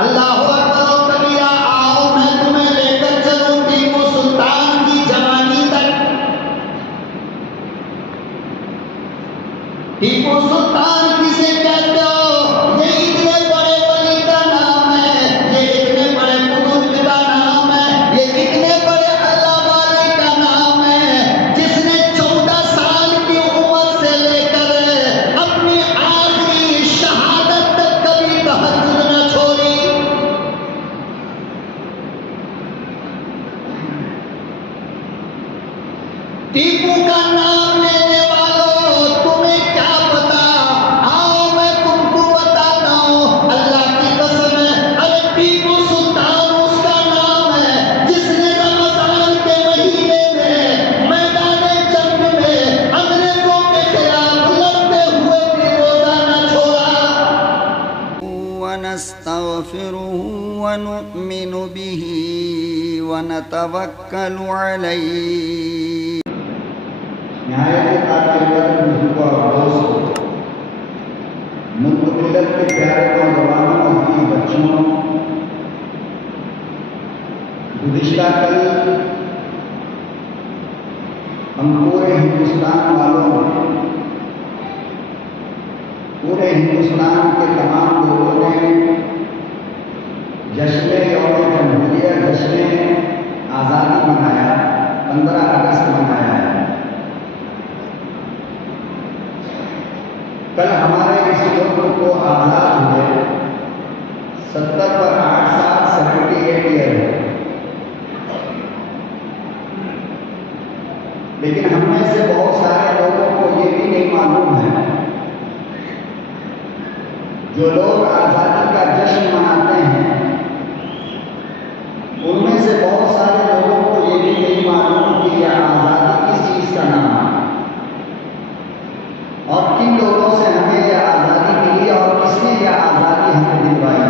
اللہ اکبر و کبیرہ، آؤ میں تمہیں لے کر چلوں ٹیپو سلطان کی جوانی تک۔ ٹیپو سلطان کسے کہتے ہو؟ یہ اتنے بڑے ولی کا نام ہے، یہ اتنے بڑے بزرگ کا نام ہے، یہ اتنے بڑے اللہ والے کا نام ہے، جس نے 14 سال کی عمر سے لے کر اپنی آخری شہادت تک کبھی تہجد نہ چھوڑی۔ ٹیپو کا نام لینے والوں تمہیں کیا پتا؟ آؤ میں تم کو بتاتا ہوں، اللہ کی قسم ہے، ارے ٹیپو سلطان اس کا نام ہے جس نے رمضان کے مہینے میں میدان جنگ میں انگریزوں کے خلاف لڑتے ہوئے بھی روزہ نہ چھوڑا۔ ونستغفره ونؤمن به ونتوکل علیہ۔ نہایت طاقتور بزرگوں اور دوستوں، ملک ملت کے پیارے نوجوانوں اور بھی بچوں، گزشتہ کل ہم پورے ہندوستان والوں، پورے ہندوستان کے تمام لوگوں نے جشن یوم جمہوریہ، جشن آزادی منایا، 15 اگست منایا ہے۔ کل ہمارے اس ملک کو آزاد ہوئے 70 پر 8 سال 78 ایئر ہے، لیکن ہم میں سے بہت سارے لوگوں کو یہ بھی نہیں معلوم ہے، جو لوگ آزادی کا جشن مناتے ہیں ان میں سے بہت سارے لوگوں کو یہ بھی نہیں معلوم کہ یہ آزادی کس چیز کا نام ہے اور کن لوگوں سے ہمیں یہ آزادی ملی اور کس نے یہ آزادی ہمیں دلوائی۔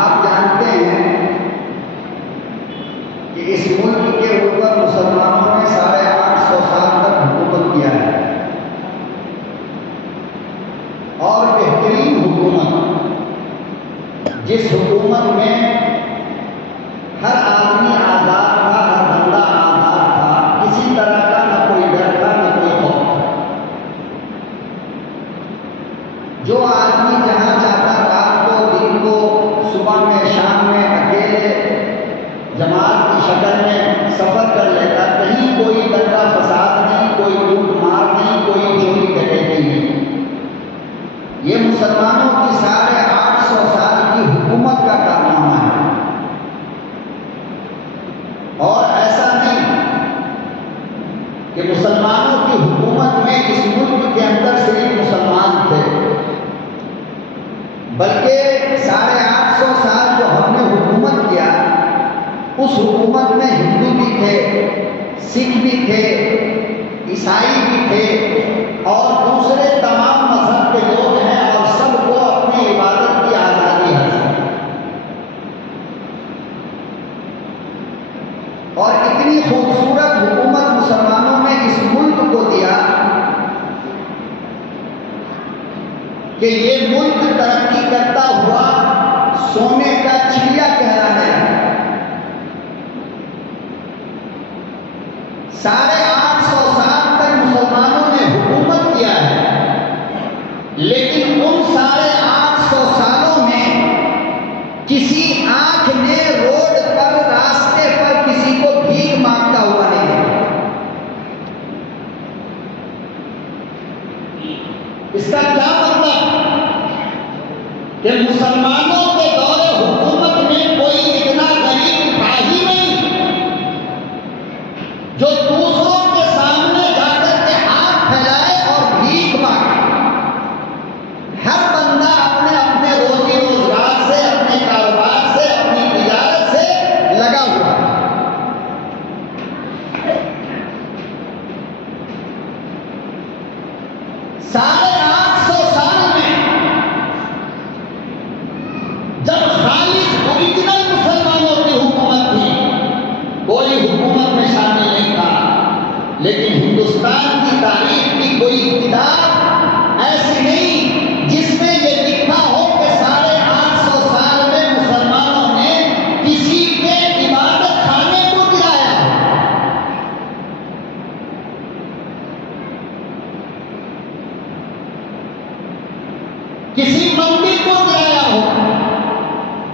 آپ جانتے ہیں کہ اس ملک کے اوپر مسلمانوں نے 850 سال تک حکومت کیا ہے، اور بہترین حکومت، جس حکومت میں ہر آدمی آزاد تھا، ہر بندہ آزاد تھا، کسی طرح کا نہ کوئی ڈر تھا نہ کوئی خوف تھا۔ جو آدمی جہاں چاہتا رات کو دن کو صبح میں شام میں اکیلے جماعت کی شکل میں سفر کر لیتا، کہیں کوئی دنگا فساد نہیں، کوئی لوٹ مار نہیں، کوئی چوری ڈکیتی نہیں۔ یہ مسلمانوں کی 850 سال کی حکومت کا کارنامہ ہے، اور ایسا نہیں کہ مسلمانوں کی حکومت میں اس ملک کے اندر صرف مسلمان تھے، بلکہ 850 سال جو ہم نے حکومت کیا، اس حکومت میں ہندو بھی تھے، سکھ بھی تھے، عیسائی بھی تھے، اور دوسرے تمام مذہب کے لوگ ہیں، اور سب کو اپنی عبادت کی آزادی حاصل ہے۔ اور اتنی خوبصورت حکومت مسلمانوں نے اس ملک کو دیا کہ یہ ملک ترقی کرتا ہوا سونے کا چڑیا کہلانے لگا۔ 850 سال تک مسلمانوں نے حکومت کیا ہے، لیکن ان 850 سالوں میں کسی آنکھ نے روڈ پر، راستے پر کسی کو بھیک مانگتا ہوا نہیں دیکھا۔ اس کا کیا مطلب کہ مسلمانوں کے دور حکومت میں کوئی اتنا غریب تھا ہی نہیں جو دوسروں کے سامنے جا کر کے ہاتھ پھیلائے اور بھیک مانگے۔ ہر بندہ اپنے اپنے روزی روزگار سے، اپنے کاروبار سے، اپنی تجارت سے لگا ہوا ہے۔ 850 سال میں کسی مندر کو گرایا ہو،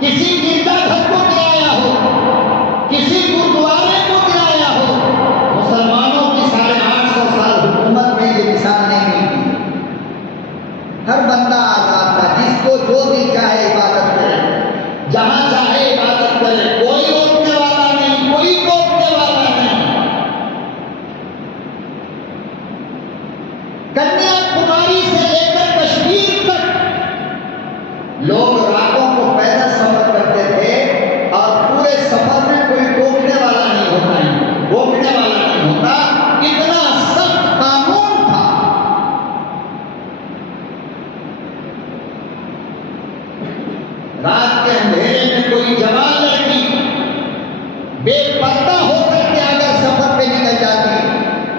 کسی گرجا گھر کو گرایا ہو، کسی گرودوارے کو گرایا ہو، مسلمانوں کی 850 سال حکومت میں یہ مثال نہیں ملتی. ہر بندہ آزاد تھا، جس کو جو دل چاہے عبادت کرے، جہاں چاہے عبادت کرے، کوئی روکنے والا نہیں، کوئی ٹوکنے والا نہیں. کنیا کماری سے لے کر کشمیر تک لوگ راتوں کو پیدل سفر کرتے تھے اور پورے سفر میں کوئی ٹوکنے والا نہیں ہوتا ہے، روکنے والا نہیں ہوتا. اتنا سخت قانون تھا. رات کے اندھیرے میں کوئی جوان لڑکی بے پردہ ہو کر کے اگر سفر پہ نکل جاتی،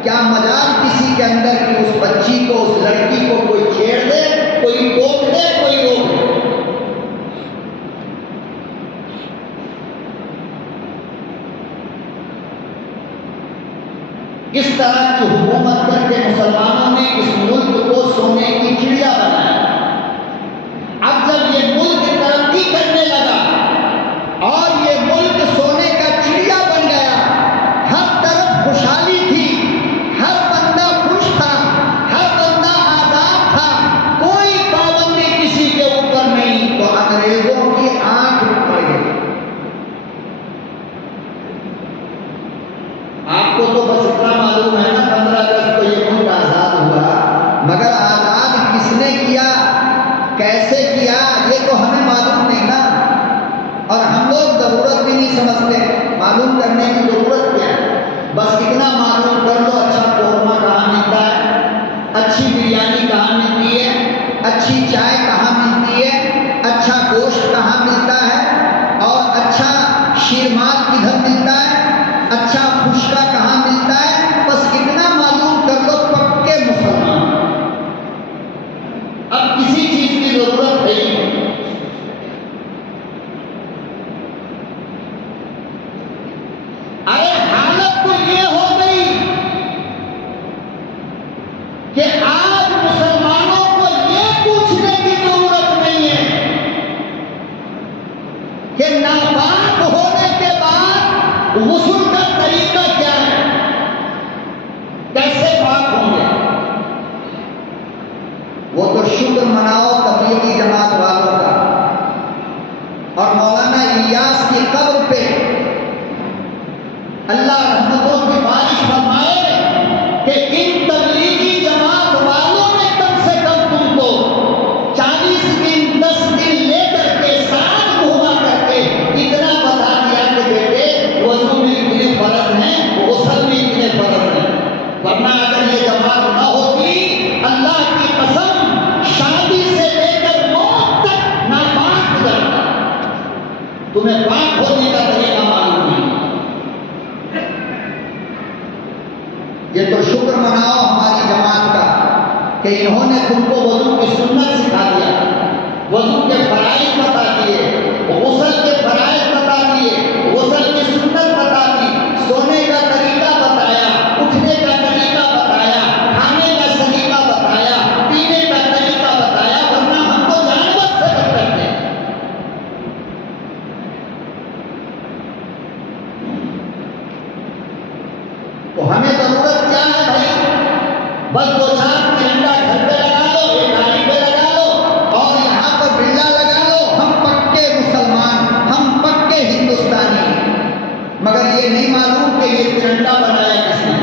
کیا مجال کسی کے اندر کی اس بچی کو، اس لڑکی کو کوئی چھیڑ دے، کوئی ٹوک دے، کوئی روک دے. اس طرح کی حکومت کر کے مسلمانوں نے اس ملک کو سونے کی چڑیا بنایا. اب جب یہ ملک ترقی کرنے لگا اور یہ ملک سونے کا چڑیا بن گیا، ہر طرف خوشحالی تھی، ہر بندہ خوش تھا، ہر بندہ آزاد تھا، کوئی پابندی کسی کے اوپر نہیں، تو انگریزوں کی آنکھ پڑ گئی. آپ کو تو بس اتنا معلوم ہے نا 15 اگست کو یہ ملک آزاد ہوا، مگر آزاد کس نے کیا، کیسے کیا، یہ تو ہمیں معلوم نہیں نا. اور ہم لوگ ضرورت بھی نہیں سمجھتے معلوم کرنے کی ضرورت کیا ہے. بس اتنا معلوم کر لو اچھا قورمہ کہاں ملتا ہے، اچھی بریانی کہاں ملتی ہے، اچھی چائے کہاں ملتی ہے، اچھا گوشت کہاں ملتا ہے، اور اچھا شیرمال کدھر ملتا ہے، اچھا خشکا کہاں ملتا ہے. بس اتنا معلوم کر لو، پکے مسلمان. اب کسی چیز کی ضرورت نہیں. ارے حالت تو یہ ہو گئی کہ آج مسلمانوں کو یہ پوچھنے کی ضرورت نہیں ہے کہ ناپاک ہونے کے بعد غسل کا طریقہ کیا ہے، کیسے پاک ہوں گے. وہ تو شکر مناؤ تبلیغی جماعت والوں کا. اور مولانا الیاس کی قبر پہ اللہ رحمتوں کی بارش فرمائے کہ ان تبلیغی جماعت والوں نے کم سے کم تم کو 40 دن 10 دن لے کر کے ساتھ گھما کر کے اتنا بتا دیا کہ بیٹے وضو میں اتنے فرض ہیں، غسل میں اتنے فرض ہیں. ورنہ اگر یہ جماعت نہ ہوتی، اللہ کی قسم شادی سے لے کر موت تک ناپاک گزرتا. تمہیں پاک ہونے کا طریقہ معلوم نہیں. یہ تو شکر مناؤ ہماری جماعت کا کہ انہوں نے تم کو وضو کی سنت سکھا دیا، وضو کے فرائض بتا دیے، غسل کے فرائض بتا دیے، غسل کی سنت بتا دی، سونے کا طریقہ بتایا، اٹھنے کا طریقہ بتایا، کھانے کا سلیقہ بتایا، پینے کا طریقہ بتایا. ورنہ ہم تو جانور سے بدتر تھے. تو ہمیں ضرورت کیا ہے بھائی؟ بس 2-4 ترنگا گھر پہ لگا لو، ایک گاڑی پہ لگا لو، اور یہاں پر برلا لگا لو. ہم پکے مسلمان، ہم پکے ہندوستانی. مگر یہ نہیں معلوم کہ یہ ترنگا بنایا کس نے،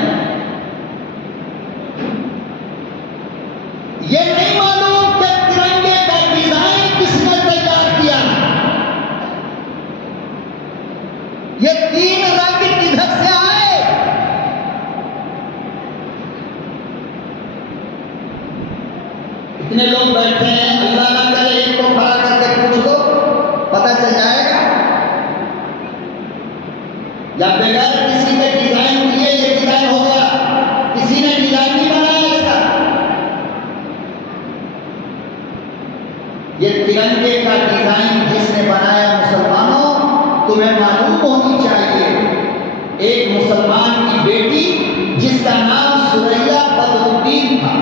یہ نہیں معلوم کہ ترنگے کا ڈیزائن کس نے تیار کیا. یہ 3 رنگ کدھر سے آئے؟ اتنے لوگ بیٹھے ہیں، اللہ نہ کرے ایک کو کھڑا کر کے پوچھ لو، پتہ چل جائے گا. یا بغیر کسی کے ڈیزائن کیے یہ ڈیزائن ہو گیا، کسی نے ڈیزائن نہیں بنایا اس کا. یہ ترنگے کا ڈیزائن جس نے بنایا مسلمانوں، تمہیں معلوم ہونی چاہیے. ایک مسلمان کی بیٹی جس کا نام سریہ بدر الدین تھا،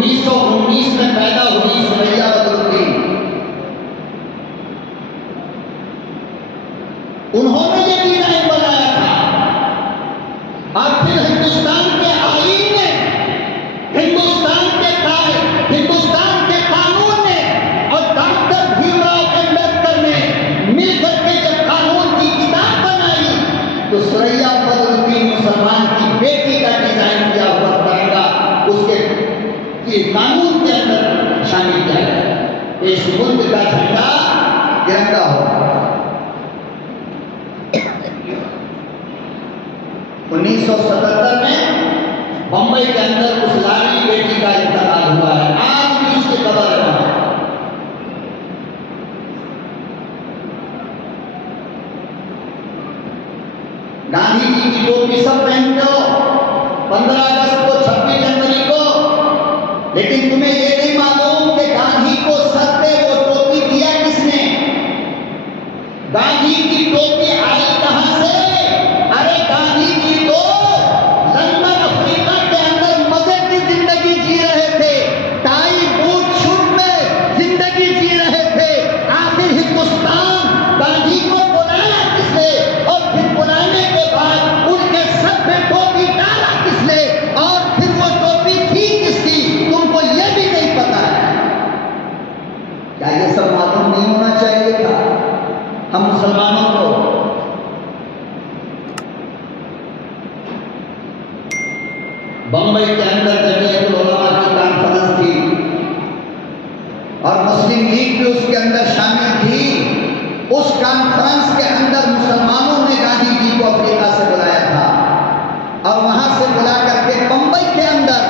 1919 میں پیدا ہوئی ثریا بدرالدین، انہوں نے یہ ڈیزائن بنایا تھا، اور پھر ہندوستان کے آئین نے، ہندوستان کے قانون نے اور ڈاکٹر بھیم راؤ امبیڈکر نے مل کر کے جب قانون کی کتاب بنائی تو ثریا بدرالدین مسلمان کی بیٹی کا ڈیزائن کیا ہوا ترنگا اس کے قانون کے اندر شامل کیا گیا، اس ملک کا جھنڈا ترنگا ہو۔ 1977 میں بمبئی کے اندر اس لاڈلی بیٹی کا انتقال ہوا ہے، آج بھی اس کی قبر ہے وہاں۔ گاندھی جی کی ٹوپی سب پہنتے ہو 15 اگست کو، 26 جنوری کو، لیکن تمہیں یہ نہیں معلوم کہ گاندھی کو سر پہ وہ ٹوپی دیا کس نے؟ گاندھی کی ٹوپی آئی کہاں سے؟ ارے گاندھی جی تو لندن افریقہ کے اندر مزے کی زندگی جی رہے تھے، ٹائی بوٹ شوٹ میں زندگی جی رہے تھے، آخر ہندوستان گاندھی کو بلایا کس نے؟ اور پھر بلانے کے بعد ان کے سر پہ ٹوپی ڈالا کس نے؟ اور پھر وہ ٹوپی تھی کس کی؟ تم کو یہ بھی نہیں پتا ہے؟ کیا یہ سب معلوم نہیں ہونا چاہیے تھا ہم مسلمانوں کو؟ بمبئی کے اندر جمعیت العلماء کی کانفرنس تھی اور مسلم لیگ بھی اس کے اندر شامل تھی۔ اس کانفرنس کے اندر مسلمانوں نے گاندھی جی کو افریقہ سے بلایا تھا، اور وہاں سے بلا کر کے بمبئی کے اندر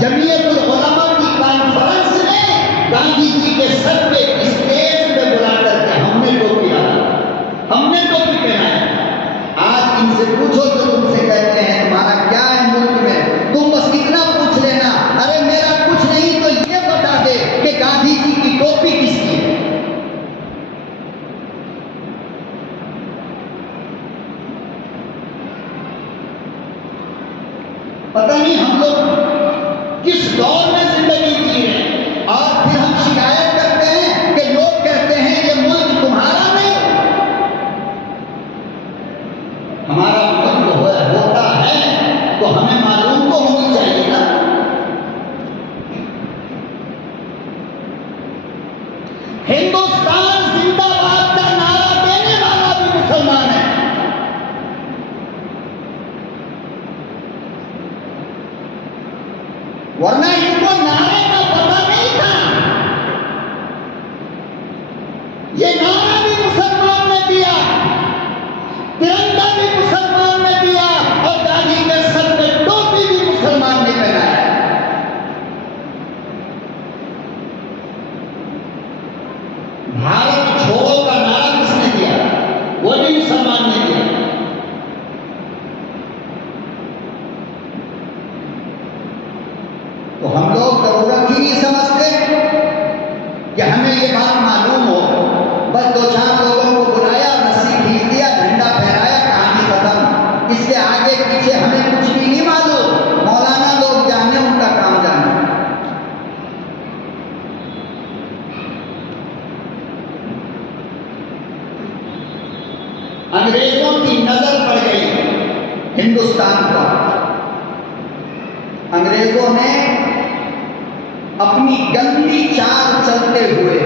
جمعیت العلماء کی کانفرنس میں گاندھی جی کے سر پہ اسٹیج پہ بلا کر کے ہم نے ٹوپی ڈالا، ہم نے ٹوپی پہنایا۔ آج ان سے پوچھو جو تم سے کہتے ہیں تمہارا کیا ہے ملک میں، تم بس اتنا پوچھ لینا، ارے میرا کچھ نہیں تو یہ بتا دے کہ گاندھی جی کی ٹوپی کس کی ہے۔ پتہ نہیں ہم لوگ کس دور میں زندگی جی رہے ہیں، اور پھر ہم شکایت کرتے ہیں کہ لوگ کہتے ہیں یہ ملک تمہارا نہیں۔ ہمارا ملک ہوتا ہے تو ہمیں معلوم تو ہونی چاہیے نا۔ ہندوستان زندہ باد کا نعرہ دینے والا بھی مسلمان ہے، ورنہ ان کو نعرے کا پتہ نہیں تھا۔ یہ نعرہ بھی مسلمان نے دیا، ترنگا بھی مسلمان نے دیا، اور گاندھی کے سر پہ ٹوپی بھی مسلمان نے پہنایا۔ بھارت چھوڑو کا نعرہ کس نے دیا؟ وہ بھی مسلمان نے دیا۔ تو ہم لوگ ضرورت ہی نہیں سمجھتے کہ ہمیں یہ بات معلوم ہو، بس 2-4 لوگوں کو بلایا، رسی کھینچ دیا، جھنڈا پھہرایا، کہانی ختم۔ اس کے آگے پیچھے ہمیں کچھ بھی نہیں معلوم۔ مولانا لوگ جانے، ان کا کام جانا۔ انگریزوں کی نظر پڑ گئی ہندوستان پر۔ انگریزوں نے اپنی گندی چال چلتے ہوئے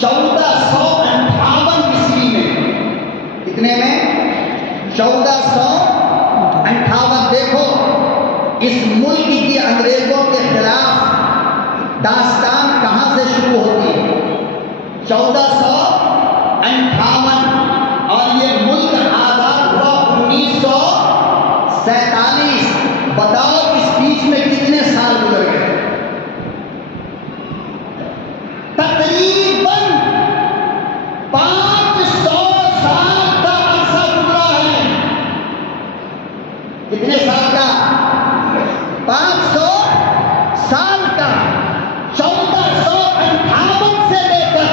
1458 عیسوی میں، کتنے میں؟ 1458۔ دیکھو اس ملک کی انگریزوں کے خلاف داستان کہاں سے شروع ہوتی ہے؟ 1458، اور یہ ملک آزاد ہوا 1947۔ بتاؤ اس بیچ میں کتنے سال گزر گئے؟ تقریباً 500 سال کا عرصہ گزرا ہے۔ کتنے سال کا؟ 500 سال کا۔ 1458 سے لے کر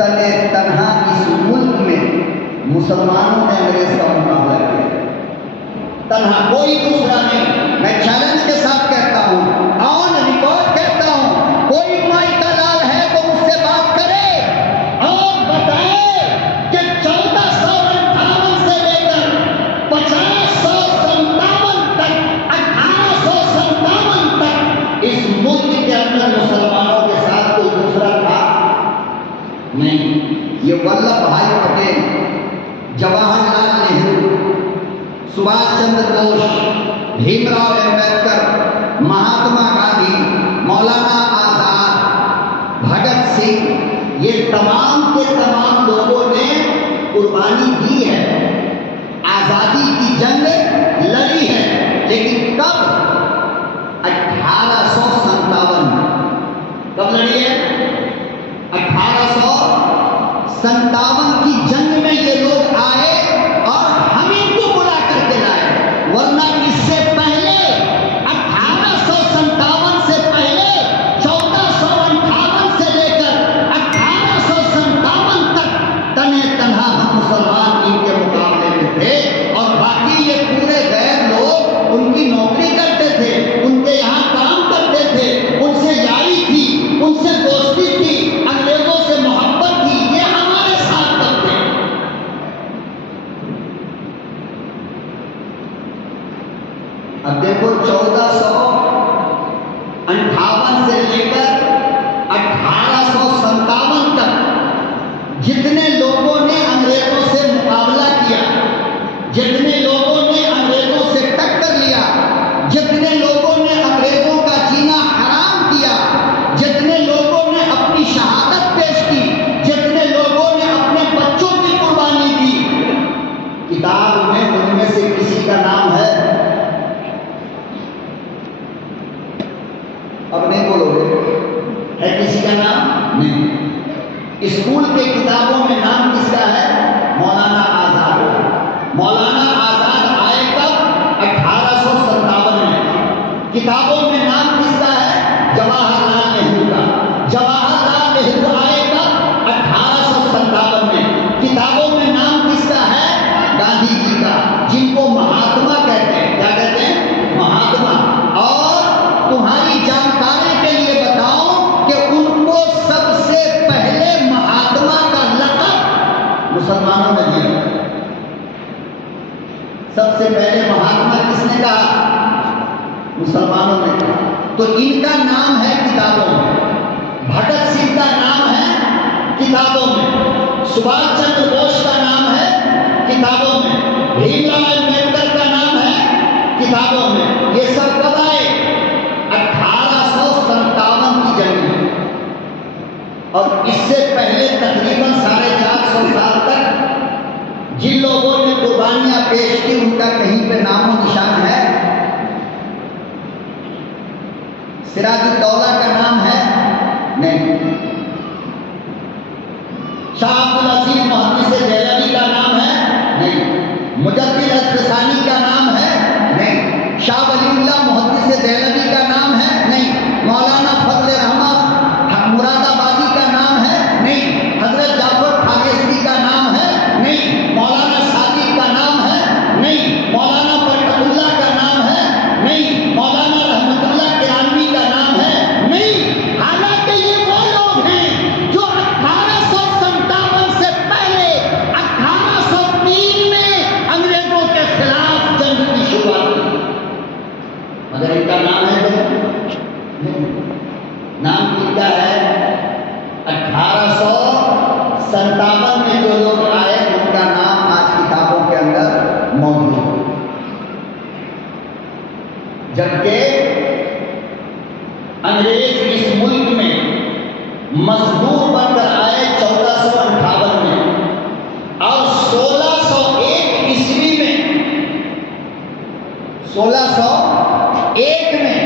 تنے تنہا اس ملک میں مسلمانوں نے انگریز کا مقابلہ کیا، تنہا، کوئی دوسرا نہیں۔ میں چیلنج کے ساتھ کہتا ہوں، آن ریکارڈ کہتا ہوں، کوئی مائی کا لال ہے تو مجھ سے بات کرے اور بتائے کہ 1458 سے لے کر 1557 تک، 1857 تک اس ملک کے اندر مسلمانوں کے ساتھ کوئی دوسرا تھا؟ نہیں۔ یہ ولبھ بھائی پٹیل، جواہر لال نہرو، سبھاش چندر بوس، بھیم راؤ امبیڈکر، مہاتما گاندھی، مولانا آزاد، بھگت سنگھ، یہ تمام کے تمام لوگوں نے قربانی دی ہے، آزادی کی جنگ لڑی ہے، لیکن کب؟ 1857 میں۔ کب لڑی ہے؟ 1857 کی جنگ میں یہ لوگ آئے اور ہم ان کو بلا کر کے لائے، ورنہ اس سے پہلے 1857 سے پہلے 1458 سے لے کر 1857 تک تنہ تنہا ہم مسلمان ان کے مقابلے میں تھے، اور باقی یہ پورے غیر لوگ ان کی نوکری کرتے تھے، ان کے یہاں کام کرتے تھے، ان سے یاری تھی، ان سے دوستی تھی، انگریزوں سے محبت تھی، یہ ہمارے ساتھ تب تھے۔ اب دیکھو 1458 سے لے کر 1857 تک جتنے لوگوں نے انگریزوں سے مقابلہ کیا، جتنے لوگوں نے انگریزوں سے ٹکر لیا، جتنے لوگوں نے انگریزوں کا جینا حرام کیا، جتنے لوگوں نے اپنی شہادت پیش کی، جتنے لوگوں نے اپنے بچوں کی قربانی دی، کتاب میں ان میں سے کسی کا نام ہے؟ اب نہیں بولو گے، ہے کسی کا نام؟ نہیں۔ اسکول کے کتابوں میں نام کس کا ہے؟ مولانا آزاد۔ مولانا آزاد آئے کب؟ 1857 میں۔ کتابوں میں نام کس کا ہے؟ جواہر لال نہرو کا۔ جواہر لال نہرو آئے کب؟ 1857 میں۔ کتابوں میں نام کس کا ہے؟ گاندھی جی کا، جن کو مہاتما کہتے ہیں۔ کیا کہتے ہیں؟ مہاتما۔ اور تمہاری جانکاری کے لیے بتاؤں کہ ان کو سب سے پہلے مہاتما کا لقب مسلمانوں نے دیا۔ سب سے پہلے مہاتما کس نے کہا؟ مسلمانوں نے کہا۔ تو ان کا نام ہے کتابوں میں، بھگت سنگھ کا نام ہے کتابوں میں، سبھاش چندر بوس کا نام ہے کتابوں میں، بھیم راؤ امبیڈکر کا نام ہے کتابوں میں۔ یہ سب کب آئے؟ 1857 کی جنگ میں۔ اور اس سے پہلے تقریباً 450 سال تک جن لوگوں نے قربانیاں پیش کی ان کا کہیں پہ نام و نشان ہے؟ سراج الدولہ کا نام ہے؟ نہیں۔ شاہ عبدالعزیز محدث دہلوی کا نام ہے؟ نہیں۔ مجدد الفسانی کا نام ہے؟ نہیں۔ شاہ ولی اللہ محدث دہلوی کا نام ہے؟ نہیں۔ مولانا فضل رحمت مراد آبادی کا نام ہے؟ نہیں۔ حضرت جعفر خاکساری کا نام ہے؟ نہیں۔ مولانا صادق کا نام ہے؟ نہیں۔ مولانا برکت اللہ کا نام ہے؟ نہیں۔ مولانا رحمت اللہ کرانوی کا نام ہے؟ نہیں۔ حالانکہ یہ وہ لوگ ہیں جو 1857 سے پہلے 1803 میں انگریزوں کے خلاف جنگ کی شروعات کی، مگر ان کا نام ہے نہیں۔ نام ان کا ہے 1857 میں جو لوگ آئے ان کا نام آج کتابوں کے اندر موجود ہے، جبکہ انگریز اس ملک میں مزدور بن کر آئے 1458 میں، اور 1601 عیسوی میں 1601 میں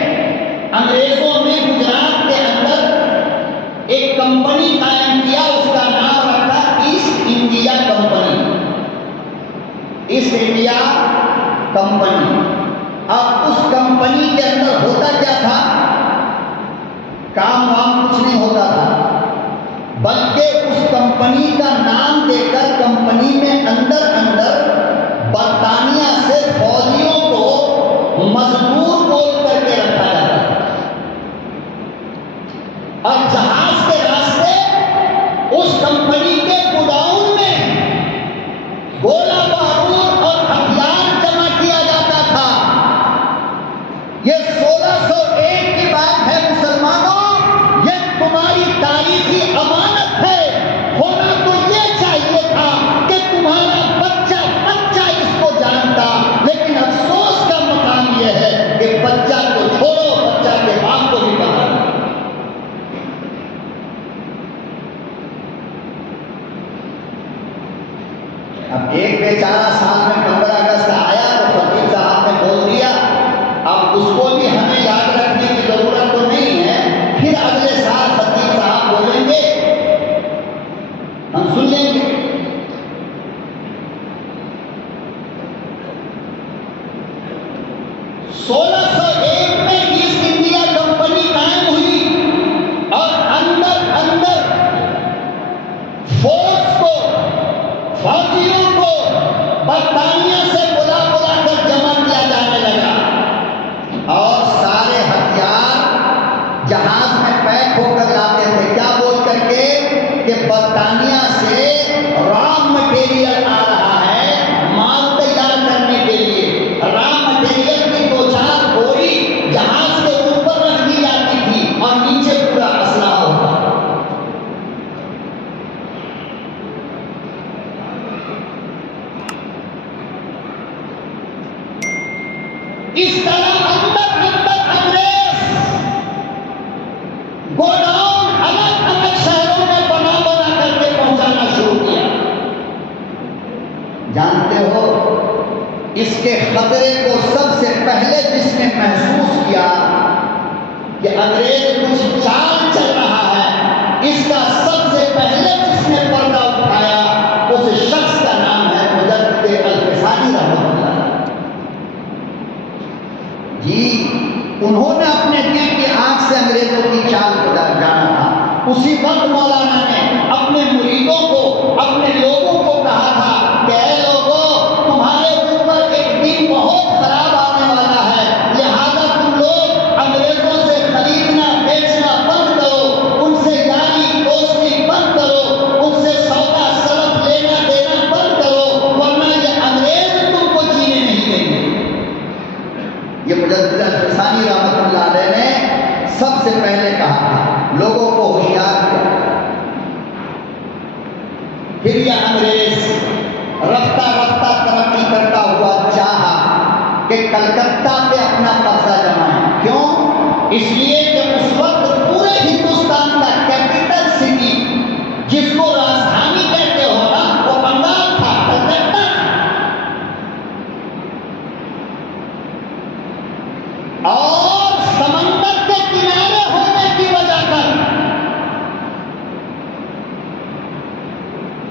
انگریزوں نے گجرات کے اندر ایک کمپنی قائم کیا، اس کا نام رکھا East India company. East India company. اب اس کمپنی کے اندر ہوتا کیا تھا؟ کام وام کچھ نہیں ہوتا تھا، بلکہ اس کمپنی کمپنی کا نام دے کر کمپنی میں اندر برطانیہ سے فوجیوں کو مزدور بول کر کے رکھا جاتا تھا، اور جہاز کے راستے اس کمپنی کے گوداؤن میں گولہ بارود اور ہتھیار جمع کیا جاتا تھا۔ یہ 1601 کی بات ہے مسلمانوں، یہ تمہاری تاریخی امانت ہے۔ ہونا تو یہ چاہیے تھا کہ تمہارا بچہ اس کو جانتا، لیکن افسوس کا مقام یہ ہے کہ بچہ کو چھوڑو، بچہ کے باپ کو بھی پتا نہیں۔ اب ایک بیچارہ سال میں 15 اگست آیا تو خطیب صاحب نے بول دیا، اب اس کو بھی ہمیں یاد رکھنے کی ضرورت تو نہیں ہے، پھر اگلے سال خطیب صاحب بولیں گے ہم سن لیں گے۔ سولہ سو ایک میں ایسٹ انڈیا کمپنی قائم ہوئی اور اندر فورس کو، فوجیوں کو برطانیہ سے بلا کر جمع کیا جانے لگا، اور سارے ہتھیار جہاز میں پیک ہو کر لاتے تھے، کیا بول کر کے کہ برطانیہ سے را مٹیریل آ رہا ہے مال تیار کرنے کے لیے۔ را مٹیریل کی 2-4 بوری جہاز کے اوپر رکھ دی جاتی تھی اور نیچے پورا اسلحہ ہوتا۔ اس طرح اندر انگریز گوڈاؤن الگ شہروں میں بنا کر کے پہنچانا شروع کیا۔ جانتے ہو اس کے خطرے کو سب سے پہلے جس نے محسوس کیا کہ انگریز کچھ چال چل رہا ہے، اس کا سب سے پہلے جس نے پردہ اٹھایا اس شخص کا نام ہے مجدد الفسانی رحمۃ اللہ۔ جی انہوں نے اپنے دل کی آنکھ سے انگریزوں کی چال کو جانا تھا۔ اسی وقت مولانا نے اپنے مریدوں کو، اپنے لوگوں کو کہا تھا کہ اے لوگوں، تمہارے اوپر ایک دن بہت خراب آنے والا ہے، لہذا تم لوگ انگریزوں سے خریدنا بیچنا بند کرو، ان سے یاری دوستی بند کرو، ان سے سودا سلف لینا دینا بند کرو، ورنہ یہ انگریز تم کو جینے نہیں دیں گے۔ یہ مجدد الفسانی رحمۃ اللہ علیہ نے سب سے پہلے کہا تھا، لوگوں کو ہوشیار کیا۔ پھر یہ انگریز رفتہ ترقی کرتا ہوا چاہا کہ کلکتہ پہ اپنا قبضہ جمائے۔ کیوں؟ اس لیے کہ اس وقت پورے ہندوستان کا کیپٹل سٹی، جس کو راجدھانی کہتے ہو نا، وہ بنگال تھا، کلکتہ تھا، اور سمندر کے کنارے ہونے کی وجہ سے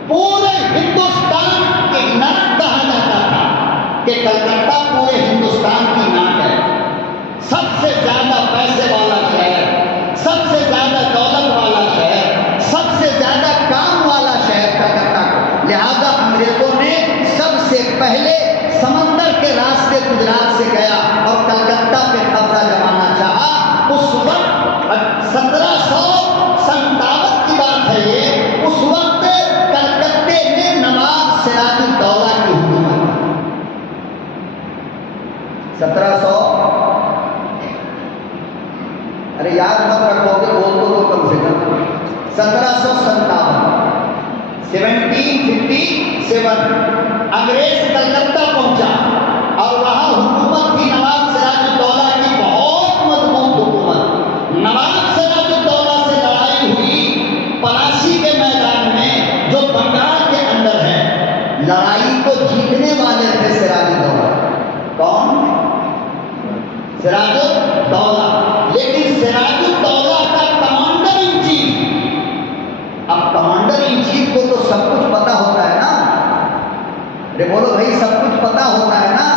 پورے ہندوستان کی ناک کہا جاتا تھا کہ کلکتہ پورے ہندوستان کی ناک ہے۔ سب سے زیادہ پیسے والا شہر، سب سے زیادہ دولت والا شہر، سب سے زیادہ کام والا شہر کلکتہ کو، لہذا انگریزوں نے سب سے پہلے سمندر کے راستے گجرات سے گیا اور کلکتہ پہ قبضہ جمانا چاہا۔ اس وقت 1757 کی بات ہے یہ، اس وقت کلکتے میں نواب سراج الدولہ کی حکومت، 1700 ارے یاد مت رکھو کہ بول دو تو کم سے کم 1757 1757 انگریز کلکتہ پہنچا اور وہاں حکومت تھی نواب سراج الدولہ کی، بہت مضبوط حکومت۔ نواب سراج الدولہ سے لڑائی ہوئی پلاسی کے میدان میں جو بنگال کے اندر ہے۔ لڑائی کو جیتنے والے تھے سراج الدولہ۔ کون؟ سراج الدولہ، لیکن سراج الدولہ کا کمانڈر ان چیف، اب کمانڈر ان چیف کو تو سب کچھ پتا ہوتا ہے نا، ارے بولو بھائی، سب کچھ پتا ہوتا ہے نا۔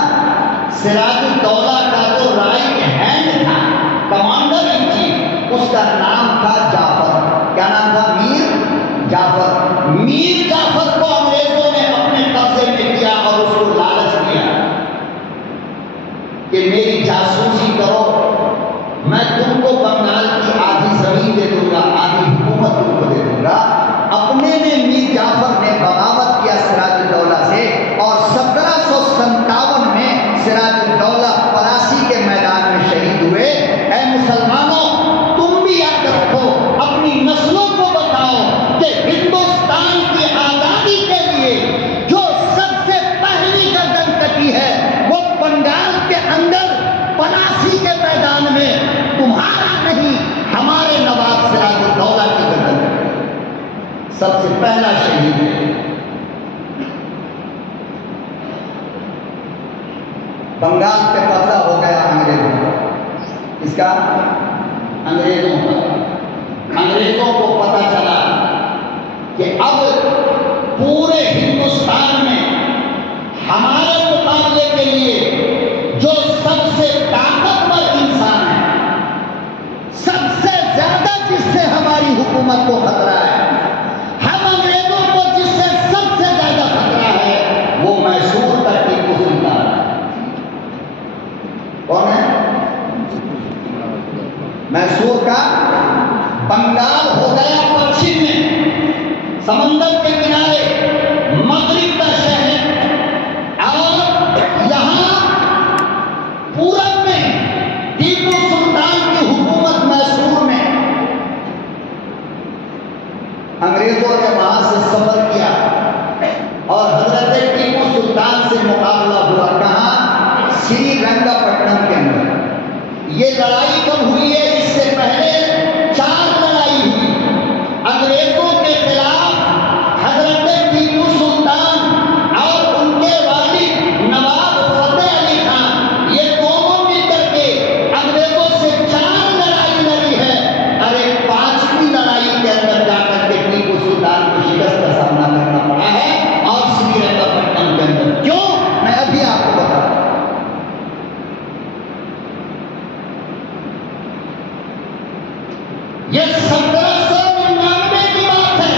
سراج الدولہ تم کو بنگال کی آدھی زمین دے دوں گا، آدھی حکومت تم کو دے دوں گا۔ اپنے نے میر جعفر نے بغاوت کیا سراج الدولہ سے، اور 1757 میں سراج الدولہ پلاسی کے میدان میں شہید ہوئے۔ اے مسلمانوں، تم بھی یاد رکھو، اپنی نسلوں کو بتاؤ کہ ہندوستان کی آزادی کے لیے جو سب سے پہلی گردن کٹی ہے وہ بنگال کے اندر پلاسی کے میدان میں تمہارا نہیں، ہمارے نواب سراج الدولہ کی گردن کٹی، سب سے پہلا شہید ہے۔ بنگال پہ قبضہ ہو گیا انگریزوں کا، اس کا انگریزوں کا۔ انگریزوں کو پتہ چلا کہ اب پورے ہندوستان میں ہمارے مقابلے کے لیے جو سب سے طاقتور انسان ہے، سب سے زیادہ جس سے ہماری حکومت کو خطرہ ہے، ہم انگریزوں کو جس سے سب سے زیادہ خطرہ ہے، وہ میسور کا ٹیپو سلطان ہے۔ کون ہے؟ میسور کا بنگال ہو گیا پچھم میں، سمندر کے کنارے، مغرب کا شہر، اور یہاں پورب میں ٹیپو سلطان کی حکومت میسور میں۔ انگریزوں نے وہاں سے سفر کیا اور حضرت ٹیپو سلطان سے مقابلہ ہوا۔ کہاں؟ سری رنگا پٹنم کے اندر۔ یہ لڑائی کب ہوئی ہے؟ اس سے پہلے 4 لڑائی ہوئی انگریزوں کے خلاف۔ حضرت ٹیپو سلطان اور ان کے والد نواب فتح علی خان، یہ دونوں مل کر کے انگریزوں سے 4 لڑائی لڑی ہے۔ ارے 5ویں لڑائی کے اندر جا کر کے ٹیپو سلطان کو شکست کا سامنا کرنا پڑا ہے، اور سری رنگا پٹنم کے اندر۔ کیوں؟ میں ابھی آپ کو بتا رہا ہوں۔ یہ 1799 کی بات ہے۔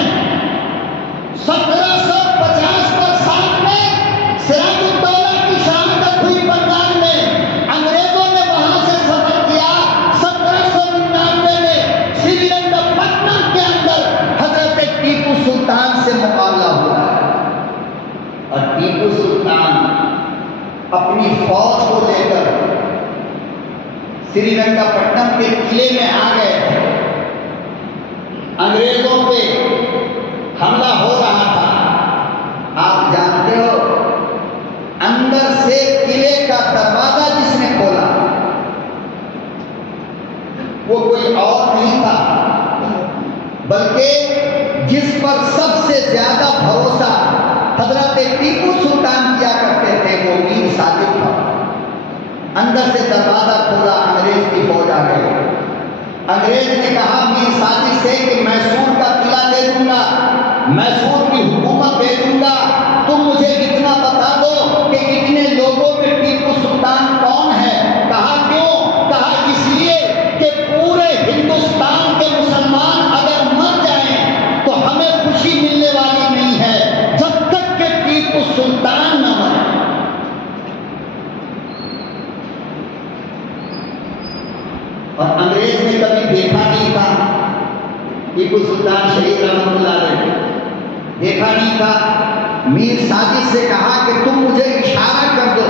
1750 پر سال میں سراج الدولہ کی شہادت ہوئی بنگال میں۔ انگریزوں نے وہاں سے سفر کیا۔ 1799 میں سری رنگا پٹنم کے اندر حضرت ٹیپو سلطان سے مقابلہ ہوا، اور ٹیپو سلطان اپنی فوج کو لے کر سری رنگا پٹنم کے قلعے میں آ گئے۔ انگریزوں پہ حملہ ہو رہا تھا۔ آپ جانتے ہو، اندر سے قلعے کا دروازہ جس نے کھولا وہ کوئی اور نہیں تھا، بلکہ جس پر سب سے زیادہ بھروسہ حضرت ٹیپو سلطان کیا کرتے تھے، وہ میر صادق تھا۔ اندر سے دروازہ کھولا، انگریز کی فوج آ گئی۔ انگریز نے کہا میر صادق سے کہ میسور کا قلعہ دے دوں گا، میسور کی حکومت دے دوں گا، تم مجھے اتنا بتا دو کہ اتنے لوگوں میں ٹیپو سلطان کون ہے۔ کہا کیوں؟ کہا اس لیے کہ پورے ہندوستان کے مسلمان اگر مر جائیں تو ہمیں خوشی ملنے والی نہیں ہے جب تک کہ ٹیپو سلطان نہ مرے۔ اور انگریز نے کبھی دیکھا نہیں تھا ٹیپو سلطان شہید رحمۃ اللہ علیہ، دیکھا نہیں تھا۔ میر صادق سے کہا کہ تم مجھے اشارہ کر دو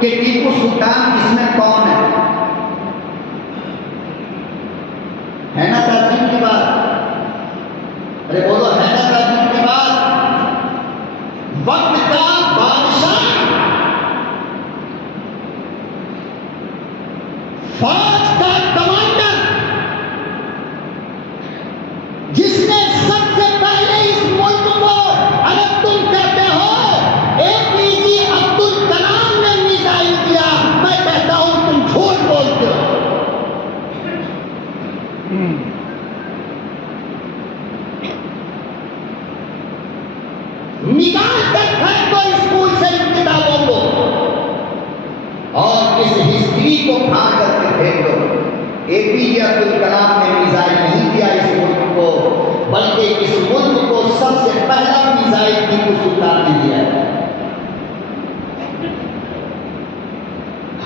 کہ ٹیپو سلطان اس میں کون ہے نا تعظیم کی بات؟ ارے بولو، ہے نا تعظیم کی بات؟ وقت کا بادشاہ، فوج کا کمانڈر، جس نے سب سے پہلے اس ملک کو، اگر تم کہتے ہو APJ عبد الکلام نے میزائل کیا، میں کہتا ہوں تم جھوٹ بولتے ہو۔ نکال کر پھینک دو اسکول سے ان کتابوں کو، اور اس ہسٹری کو پھاڑ کر کے پھینک دو۔ APJ عبد الکلام نے میزائل نہیں دیا اس ملک کو، بلکہ اس ملک کو سب سے پہلا میزائل ٹیپو سلطان نے دیا ہے۔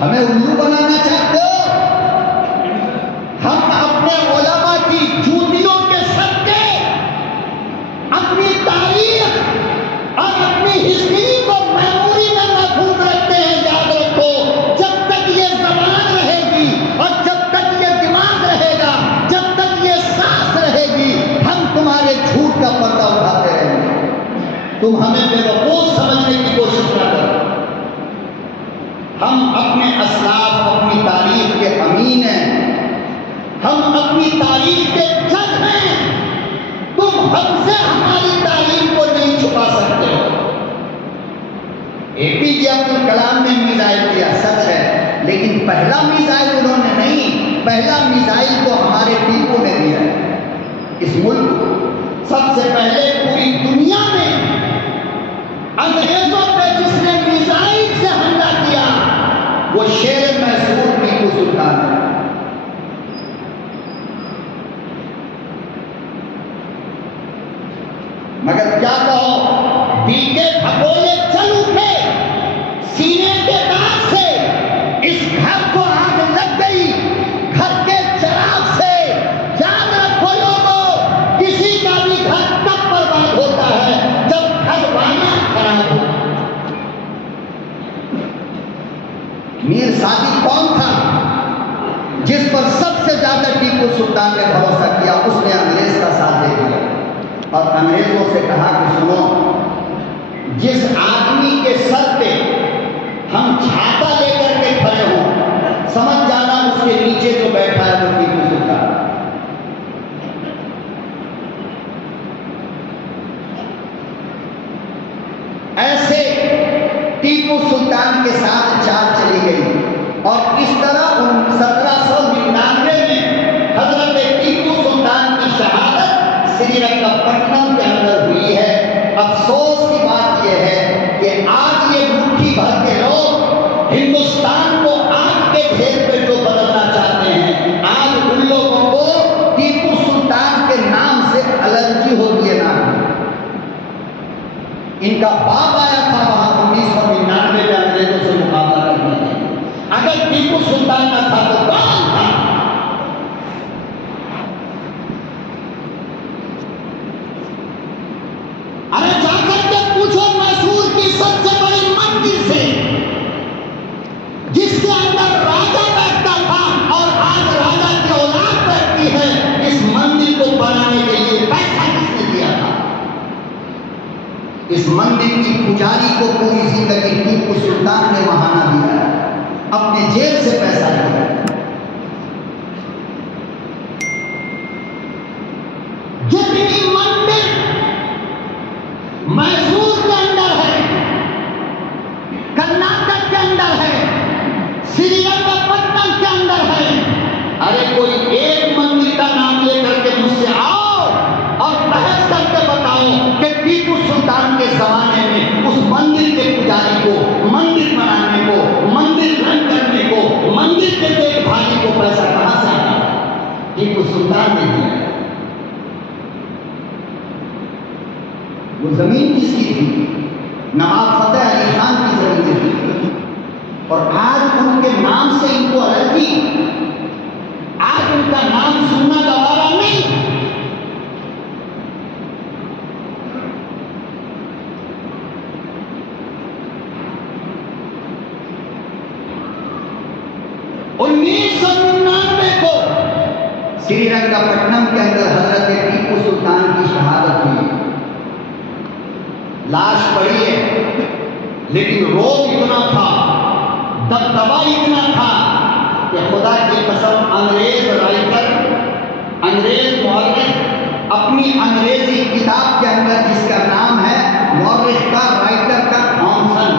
ہمیں الو بنانا چاہتے ہو؟ ہم تم ہمیں بیوقوف سمجھنے کی کوشش نہ کرو. ہم اپنے اسلاف اپنی تاریخ کے امین ہیں, ہم اپنی تاریخ کے جج ہیں. تم ہم سے ہماری تاریخ کو نہیں چھپا سکتے ہو. APJ عبد الکلام نے میزائل دیا, سچ ہے, لیکن پہلا میزائل انہوں نے نہیں, پہلا میزائل تو ہمارے ٹیپو نے دیا ہے. اس ملک کو سب سے پہلے پوری دنیا میں انگریزوں پہ جس نے میزائل سے حملہ کیا وہ شیر محسور ٹیپو سلطان ہے. مگر کیا کہو, دل کے بھگولے چل اٹھے, سینے کے داغ سے اس گھر کو آگ لگ گئی, گھر کے چراغ سے. یاد رکھو لوگوں, کسی کا بھی گھر تب برباد ہوتا ہے جب گھر والا خراب ہو. میر صادق کون تھا جس پر سب سے زیادہ ٹیپو سلطان نے بھروسہ کیا؟ اس نے انگریز کا ساتھ دے دیا اور انگریزوں سے کہا کہ سنو, جس آدمی کے سر پہ ہم چھاتا لے کر کے کھڑے ہوں, سمجھ جانا اس کے نیچے جو بیٹھا ہے وہ ٹیپو سلطان. ایسے ٹیپو سلطان کے ساتھ چال چلی گئی اور اس طرح 1799 میں حضرت ٹیپو سلطان کی شہادت سری رنگپٹنم کے اندر ہوئی ہے. افسوس کی بات یہ ہے کہ آج یہ مٹھی بھر کے لوگ ہندوستان کو آگ کے ڈھیر پہ جو بدلنا چاہتے ہیں, آج ان لوگوں کو ٹیپو سلطان کے نام سے الرجی ہوتی ہے. نام ان کا باپ آیا تھا وہاں 1999 میں انگریزوں سے مقابلہ کرنے کے لیے. اگر ٹیپو سلطان نہ تھا تو کون تھا؟ ارے جا کر کے پوچھو میسور کی سب سے بڑی مندر سے, جس کے اندر راجا بیٹھتا تھا اور آج راجا کی اولاد بیٹھتی ہے, اس مندر کو بنانے کے لیے پیسہ کس نے دیا تھا؟ اس مندر کی پجاری کو پوری زندگی ٹیپو سلطان نے بہانا دیا ہے, اپنے جیب سے پیسہ دیا. جتنی مندر میسور کے اندر ہے, کرناٹک کے اندر ہے, سری رنگپٹنم کے اندر ہے, ارے کوئی ایک مندر کا نام لے کر کے مجھ سے آؤ اور بحث کر کے بتاؤ کہ ٹیپو سلطان کے زمانے میں اس مندر کے پجاری کو, مندر بنانے کو, مندر رن کرنے کو, مندر کے دیکھ بھالی کو پیسہ کہاں سے آیا؟ ٹیپو سلطان نے دیا. وہ زمین کس کی تھی؟ نواب فتح علی خان کی زمین تھی. اور آج ان کے نام سے ان کو الرجی, آج ان کا نام سننا گوارا نہیں. کو سری رنگپٹنم کے اندر حضرت ٹیپو سلطان کی شہادت ہوئی. لاش پڑی ہے, لیکن روب اتنا تھا, دبدبا اتنا تھا کہ خدا کی قسم انگریز رائٹر, انگریز مورخ اپنی انگریزی کتاب کے اندر جس کا نام ہے مورخ کا, رائٹر کا تھامسن,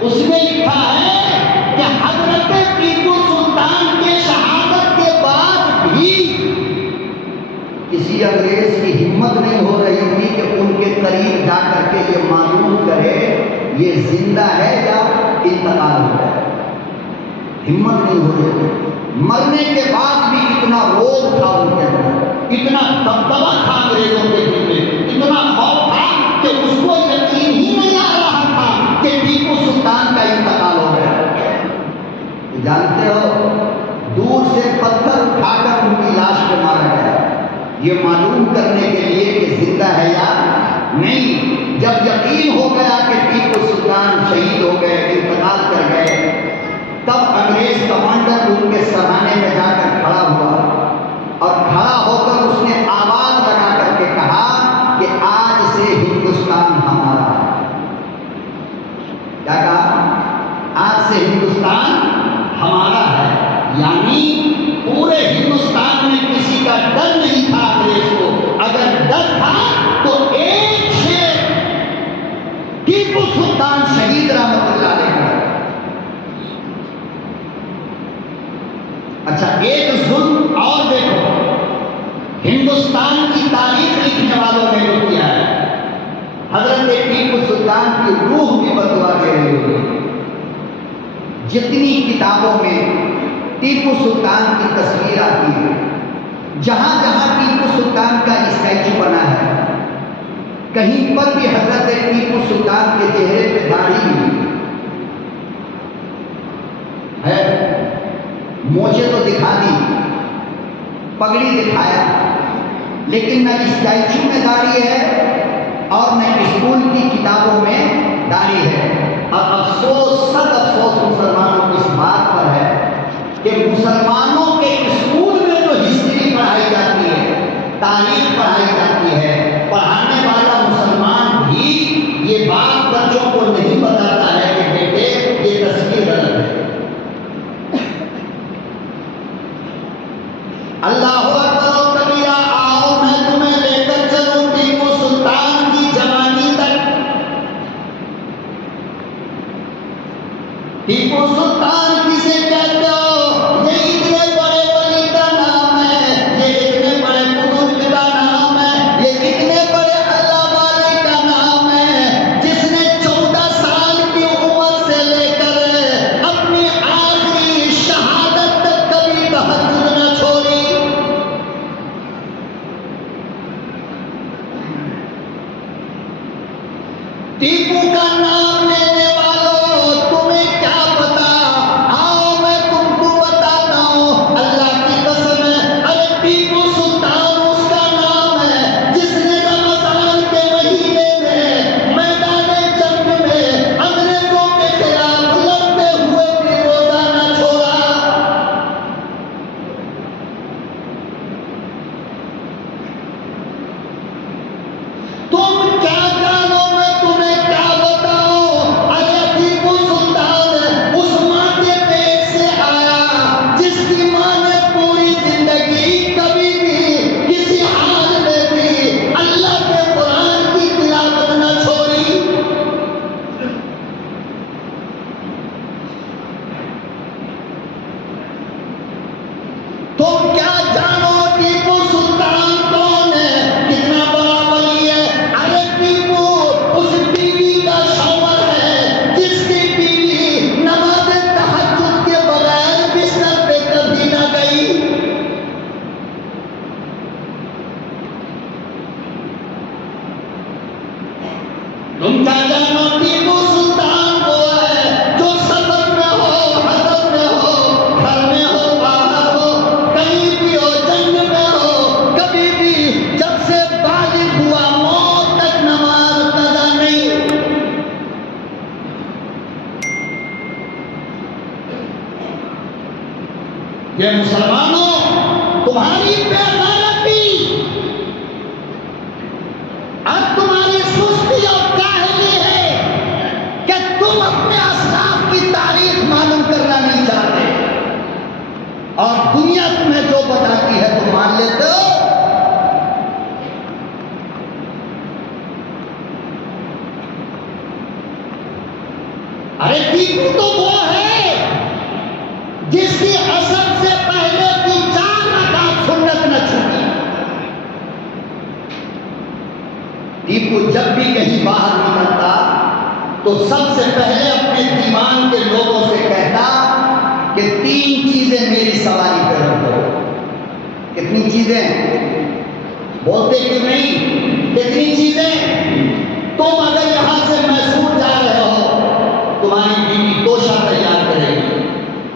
اس نے لکھا ہے کہ حضرت ٹیپو سلطان کے شہادت کے بعد بھی کسی انگریز کی ہمت نہیں ہو رہی تھی کہ ان کے قریب جا کر کے یہ معلوم کرے یہ زندہ ہے یا انتقال ہو گیا. ہمت نہیں ہو رہی تھی. مرنے کے بعد بھی اتنا روب تھا ان کے اندر, اتنا دبدبا تھا انگریزوں کے دل میں, اتنا خوف تھا کہ اس کو یقین ہی نہیں آ رہا تھا کہ ٹیپو سلطان کا انتقال ہو گیا. جانتے ہو, دور سے پتھر اٹھا کر ان کی لاش کو مارا گیا یہ معلوم کرنے کے لیے کہ زندہ ہے یا نہیں. جب یقین ہو گیا کہ ٹیپو سلطان شہید ہو گئے, انتقال کر گئے, تب انگریز کمانڈر ان کے سرانے میں جا کر کھڑا ہوا اور کھڑا ہو کر اس نے آواز لگا کر کے کہا کہ آج سے ہندوستان ہمارا ہندوستان کی تاریخ لکھنے والوں نے جو کیا ہے، حضرت ٹیپو سلطان کی روح بھی بدوا دے رہی ہوگی۔ جتنی کتابوں میں ٹیپو سلطان کی تصویر آتی ہے، جہاں جہاں ٹیپو سلطان کا اسٹیچو بنا ہے، کہیں پر بھی حضرت ٹیپو سلطان کے چہرے پہ داڑھی نہیں ہے، موچے تو دکھا دی، پگڑی دکھایا، لیکن نہ اسٹیچو میں داڑھی ہے اور نہ اسکول کی کتابوں میں داڑھی ہے۔ اور افسوس، سخت افسوس مسلمانوں کو اس بات پر ہے کہ مسلمانوں کے اسکول میں جو ہسٹری پڑھائی جاتی ہے، تاریخ پڑھائی جاتی ہے، پڑھانے والا مسلمان بھی یہ بات بچوں کو نہیں بتاتا ہے کہ بیٹے یہ تصویر غلط ہے۔ اللہ اکبر و کبیرہ، آؤ میں تمہیں لے کر چلوں ٹیپو سلطان کی جوانی تک۔ ٹیپو سلطان کسے کہتے ہو؟ یہ اتنے بڑے ولی کا نام ہے، یہ اتنے بڑے بزرگ کا نام ہے، یہ اتنے بڑے اللہ والے کا نام ہے، جس نے 14 سال کی عمر سے لے کر اپنی آخری شہادت تک کبھی تہجد نہ چھوڑی۔ ٹیپو کا نام لینے والوں تمہیں کیا پتا؟ آؤ میں تم کو بتاتا ہوں، اللہ کی قسم ہے، ارے ٹیپو سلطان اس کا نام ہے جس نے رمضان کے مہینے میں میدان جنگ میں انگریزوں کے خلاف لڑتے ہوئے بھی روزہ نہ چھوڑا۔ تم کیا جانو، میں تمہیں کیا بتاؤں؟ ارے ٹیپو سلطان اس ماں کے پیٹ سے آیا جس کی ماں نے پوری زندگی کبھی بھی کسی حال میں بھی اللہ کے قرآن کی تلاوت نہ چھوڑی۔ تم کیا جانو ٹیپو سلطان کون ہے، کتنا بڑا ولی ہے؟ ارے ٹیپو اس بیوی کا شوہر ہے جس کی بیوی نماز تہجد کے بغیر بستر پہ کبھی نہ گئی۔ تم کیا جانو ٹیپو سلطان وہ ہے جو سفر میں ہو، حضر میں ہو، گھر میں ہو، باہر ہو، کہیں بھی ہو، جنگ میں ہو، کبھی بھی جب سے بالغ ہوا موت تک نماز قضا نہیں۔ یہ مسلمانوں تمہاری بے غیرتی اور تمہاری سستی اور کاہلی ہے کہ تم اپنے اسلاف کی تاریخ معلوم کرنا نہیں چاہتے، اور دنیا تمہیں جو بتاتی ہے تم مان لیتے ہو۔ ارے ٹیپو تو وہ ہے جس کی اثر سے پہلے کی 4 رکعت سنت نہ چھوٹی۔ ٹیپو جب بھی کہیں باہر نکلتا تو سب سے پہلے اپنے دیوان کے لوگوں سے کہتا کہ 3 چیزیں میری سواری پہ رکھو۔ کتنی چیزیں؟ بولتے کیوں نہیں؟ کتنی چیزیں؟ تم اگر یہاں سے میسور جا رہے ہو، تمہاری بیوی توشہ تیار کرے گی،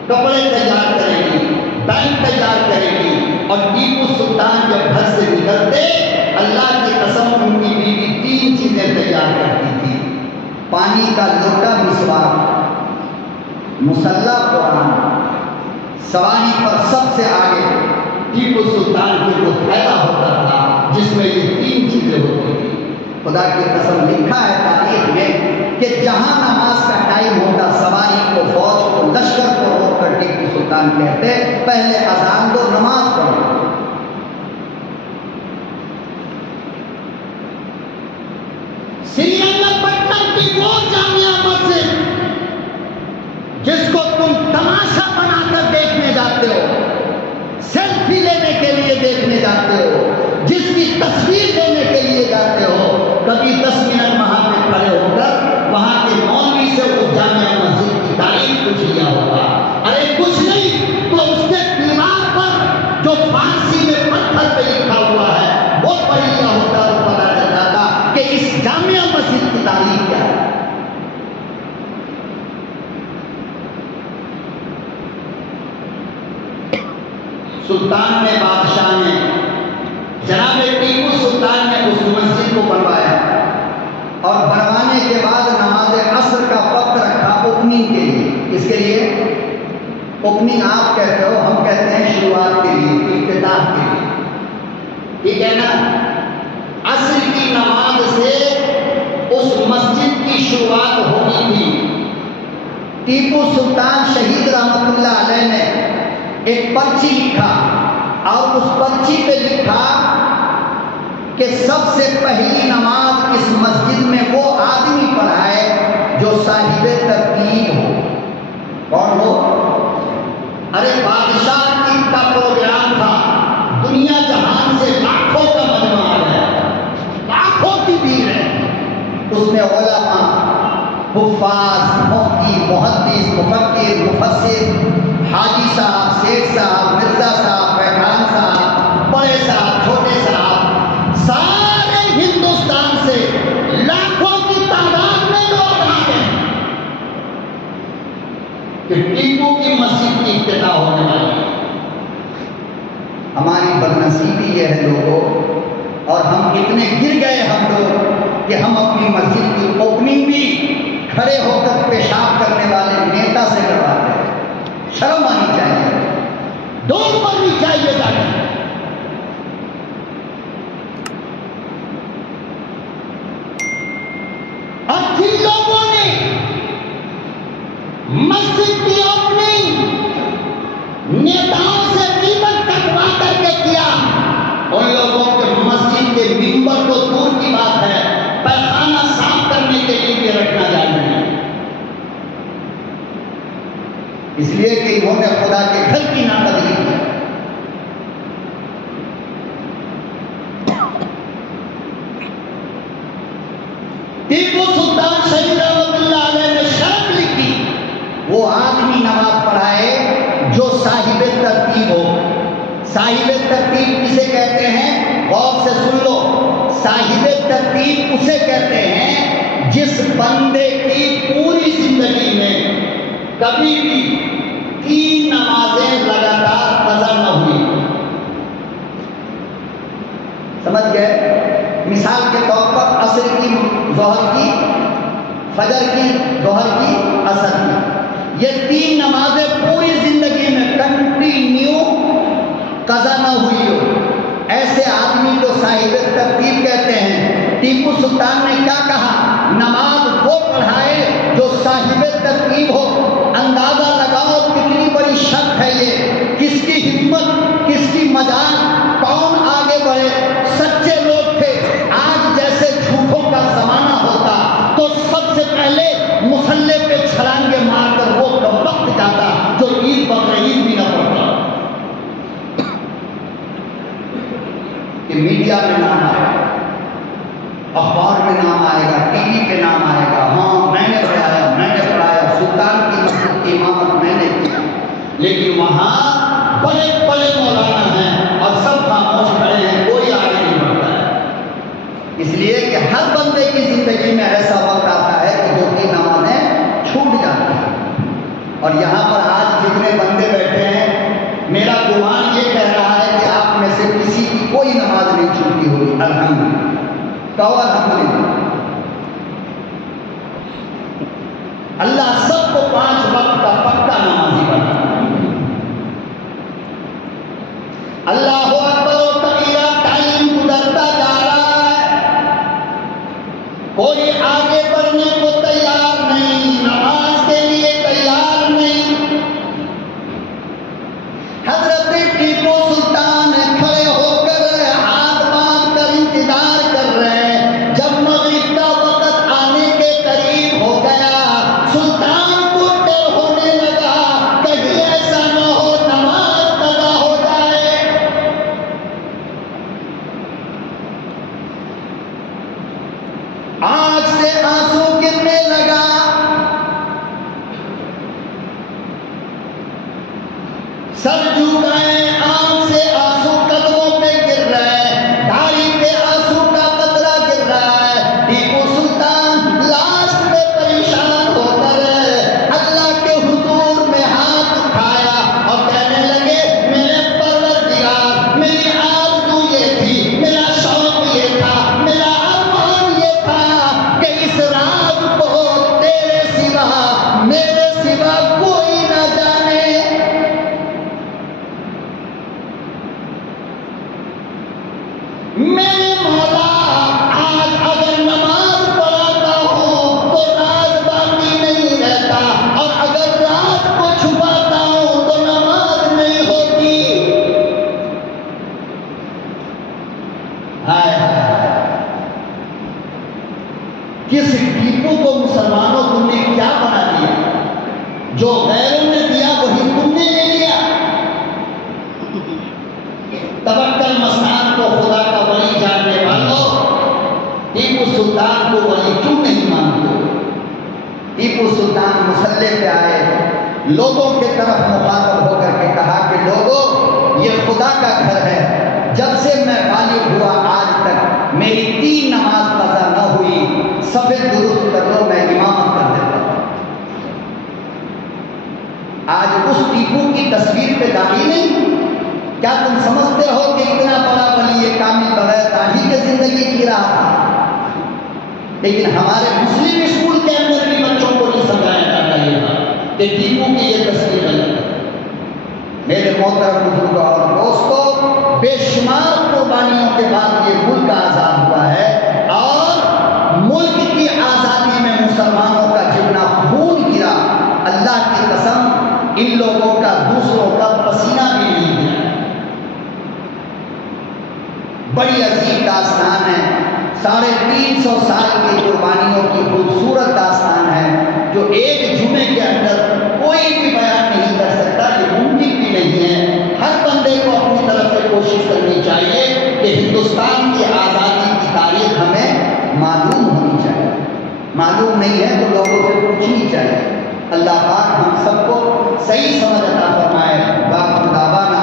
کپڑے تیار کرے گی، بیگ تیار کرے گی، اور ٹیپو سلطان جب گھر سے نکلتے اللہ کی قسم ان کی بیوی 3 چیزیں تیار کرتی تھی: پانی کا لوٹا مسواک، مصحف قرآن۔ سواری پر سب سے آگے ٹیپو سلطان کے وہ پیدا ہوتا تھا جس میں یہ 3 چیزیں ہوتی تھی۔ خدا کی قسم لکھا ہے تاریخ میں کہ جہاں نماز کا ٹائم ہوتا، سواری کو، فوج کو، لشکر کو روک کر ٹیپو سلطان کہتے پہلے اذان دو، نماز پڑھو۔ سری رنگا پٹنہ کی وہ جامعہ مسجد جس کو تم تماشا بنا کر دیکھنے جاتے ہو، سیلفی لینے کے لیے دیکھنے جاتے ہو، جس کسی میں پتھر پہ لکھا ہوا ہے وہ پڑھ لیا ہوتا تو پتا چلتا تھا کہ اس جامع مسجد کی تاریخ کیا ہے. سلطان نے بادشاہ نے جناب ٹیپو سلطان نے اس مسجد کو بنوایا اور بنوانے کے بعد نماز عصر کا وقت رکھا اوپننگ کے لیے. اس کے لیے اوپننگ آپ کہتے ہو, ہم کہتے ہیں شروعات کے لیے, افتتاح کے لیے. ٹھیک ہے نا. عصر کی نماز سے اس مسجد کی شروعات ہونی تھی. ٹیپو سلطان شہید رحمت اللہ علیہ نے ایک پرچی لکھا اور اس پرچی پہ لکھا کہ سب سے پہلی نماز اس مسجد میں وہ آدمی پڑھائے جو صاحب ترتیب ہو. کون ہو؟ ارے بادشاہ ان کا پروگرام تھا, دنیا جہان سے لاکھوں کا مجمع آ گیا, لاکھوں کی بھیڑ ہے. اس میں علماء, حفاظ, مفتی, محدث, مفکر, مفسر, حاجی صاحب, سیٹھ صاحب, مرزا صاحب, پٹھان صاحب, بڑے صاحب, چھوٹے صاحب, سارے ہندوستان سے لاکھوں کی تعداد میں لوگ آ گئے کہ ٹیپو کی مسجد کی افتتاح ہونے والی ہے. ہماری بدنصیبی یہ ہے لوگوں, اور ہم اتنے گر گئے ہم لوگ کہ ہم اپنی مسجد کی اوپننگ بھی کھڑے ہو کر پیشاب کرنے والے نیتا سے کرواتے ہیں. شرم آنی چاہیے, دور پڑنی چاہیے جانے. اور جن لوگوں نے مسجد کی اوپننگ نیتاؤں سے قیمت کٹوا کر کے کیا, ان لوگوں کے مسجد کے ممبر کو دور کی بات ہے, پیخانہ صاف کرنے کے لیے بھی رکھنا جائے. اس لیے کہ انہوں نے خدا کے گھر کی ناقدری کی. ٹیپو سلطان شہید رحمت اللہ علیہ نے شرط لکھی وہ آدمی نماز پڑھائے جو صاحب ترتیب ہو. صاحب ترتیب کسے کہتے ہیں؟ غور سے سن لو. صاحب ترتیب اسے کہتے ہیں جس بندے کی پوری زندگی میں کبھی بھی 3 نمازیں لگاتار قضا نہ ہوئی. سمجھ گئے؟ مثال کے طور پر عصر کی, ظہر کی, فجر کی, ظہر کی, عصر کی, یہ 3 نمازیں پوری زندگی میں کنٹینیو قضا نہ ہوئی ہو, ایسے آدمی کو صاحب ترتیب کہتے ہیں. ٹیپو سلطان نے کیا کہا؟ نماز وہ پڑھائے جو صاحب ترتیب ہو. اندازہ لگاؤ کتنی بڑی شک ہے یہ, کس کی ہمت, کس کی مجال, کون آگے بڑھے. سچے لوگ تھے. آج جیسے جھوٹوں کا زمانہ ہوتا تو سب سے پہلے مصلے پہ چھلانگے مار کر وہ وقت جاتا جو عید بقرعید بھی نہ پڑتا. کہ میڈیا میں نام آئے گا, اخبار میں نام آئے گا, ٹی وی پہ نام آئے گا, ہاں میں نے پڑھایا, میں نے پڑھایا, سلطان کی مسجد کی امامت میں نے کیا. لیکن وہاں بڑے بڑے مولانا ہیں اور سب خاموش کھڑے ہیں, کوئی آگے نہیں بڑھتا ہے. اس لیے کہ ہر بندے کی زندگی میں ایسا وقت آتا ہے کہ جو کہ نمازیں چھوٹ جاتی ہیں. اور یہاں پر آج جتنے بندے بیٹھے ہیں, میرا گمان یہ کہہ رہا ہے کہ آپ میں سے کسی کی کوئی نماز نہیں چھوٹی ہوگی. الحمدللہ. کہو الحمدللہ. اللہ سب کو 5 وقت کا پکا نمازی بنا. اللہ اکبر و کبیرہ. ٹائم گزرتا جا رہا ہے, کوئی آگے بڑھنے کو تیار نہیں, نماز کے لیے تیار نہیں. حضرت ٹیپو سلطان کھڑے ہو کر ہاتھ باندھ کر انتظار کر رہے ہیں. جب مغرب کا وقت آنے کے قریب ہو گیا, سلطان کو ڈر ہونے لگا کہیں ایسا نہ ہو نماز قضا ہو جائے. ہائے ہائے، کس ٹیپو کو مسلمانوں تم نے کیا بنا دیا؟ جو غیروں نے دیا وہی تم نے لے لیا۔ توکل مستان کو خدا کا ولی جاننے والوں، ٹیپو سلطان کو ولی کیوں نہیں مانتے؟ ٹیپو سلطان مسلح پہ آئے، لوگوں کے طرف مخاطب ہو کر کے کہا کہ لوگوں، یہ خدا کا گھر ہے، جب سے میں بالغ ہوا آج تک میری 3 نماز قضا نہ ہوئی، صفیں درست کر لو، میں امامت کر دیتا ہوں۔ آج اس ٹیپو کی تصویر پہ داڑھی نہیں؟ کیا تم سمجھتے ہو کہ اتنا بڑا ولی کامل بغیر داڑھی کے زندگی جی رہا تھا؟ لیکن ہمارے مسلم اسکول کے اندر بھی بچوں کو نہیں سمجھایا جاتا یہ بات کہ ٹیپو کی یہ تصویر غلط ہے۔ میرے محترم بزرگوں اور دوستوں، بے شمار قربانیوں کے بعد یہ ملک آزاد ہوا ہے، اور ملک کی آزادی میں مسلمانوں کا جتنا خون گرا، اللہ کی قسم ان لوگوں کا دوسروں کا پسینہ بھی نہیں گرا۔ بڑی عظیم داستان ہے، 350 سال کی قربانیوں کی خوبصورت داستان ہے، جو ایک جمعے کے اندر کوئی بھی بیان نہیں کر سکتا، یہ ممکن بھی نہیں ہے۔ ہر بندے کو اپنی طرف سے کوشش کرنی چاہیے کہ ہندوستان کی آزادی کی تاریخ ہمیں معلوم ہونی چاہیے، معلوم نہیں ہے تو لوگوں سے پوچھنی چاہیے۔ اللہ پاک ہم سب کو صحیح سمجھ عطا فرمائے۔ باقی دعوانا